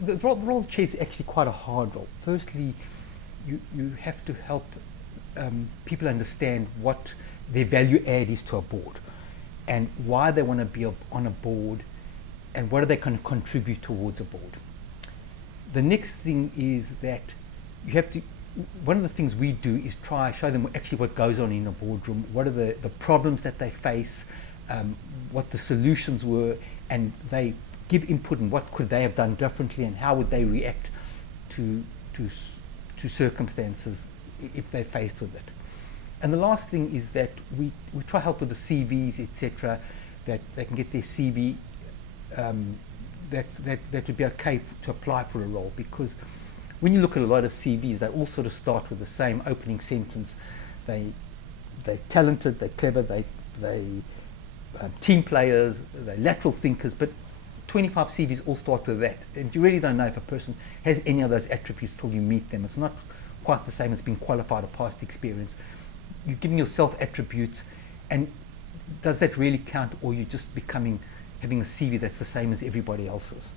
The role of chair is actually quite a hard role. Firstly, you have to help people understand what their value add is to a board and why they want to be on a board and what are they going to contribute towards a board. The next thing is that you have to, one of the things we do is try show them actually what goes on in a boardroom, what are the problems that they face, what the solutions were, and they give input on what could they have done differently and how would they react to circumstances if they're faced with it. And the last thing is that we try help with the CVs, etc., that they can get their CV that would be okay to apply for a role, because when you look at a lot of CVs, they all sort of start with the same opening sentence. They're talented, they're clever, they team players, they're lateral thinkers, but 25 CVs all start with that, and you really don't know if a person has any of those attributes till you meet them. It's not quite the same as being qualified or past experience. You're giving yourself attributes, and does that really count, or you're just having a CV that's the same as everybody else's?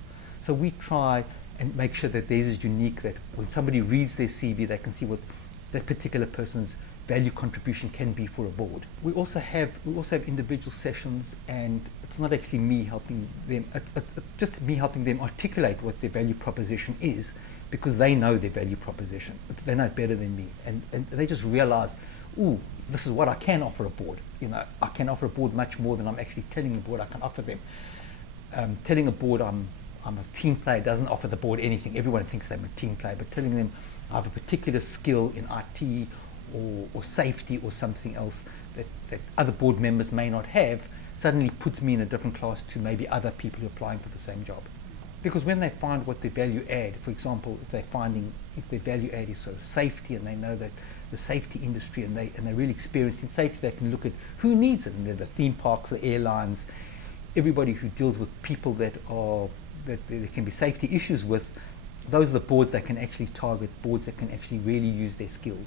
So we try and make sure that theirs is unique, that when somebody reads their CV, they can see what that particular person's value contribution can be for a board. We also have individual sessions, and it's not actually me helping them, it's just me helping them articulate what their value proposition is, because they know their value proposition. They know it better than me, and they just realize, ooh, this is what I can offer a board. You know, I can offer a board much more than I'm actually telling the board I can offer them. Telling a board I'm a team player doesn't offer the board anything. Everyone thinks they're a team player, but telling them I have a particular skill in IT or safety or something else that other board members may not have suddenly puts me in a different class to maybe other people who are applying for the same job. Because when they find what their value add, for example, if their value add is sort of safety, and they know that the safety industry and they're really experienced in safety, they can look at who needs it, and they're the theme parks, the airlines, everybody who deals with people that there can be safety issues with. Those are the boards that can actually target, boards that can actually really use their skills.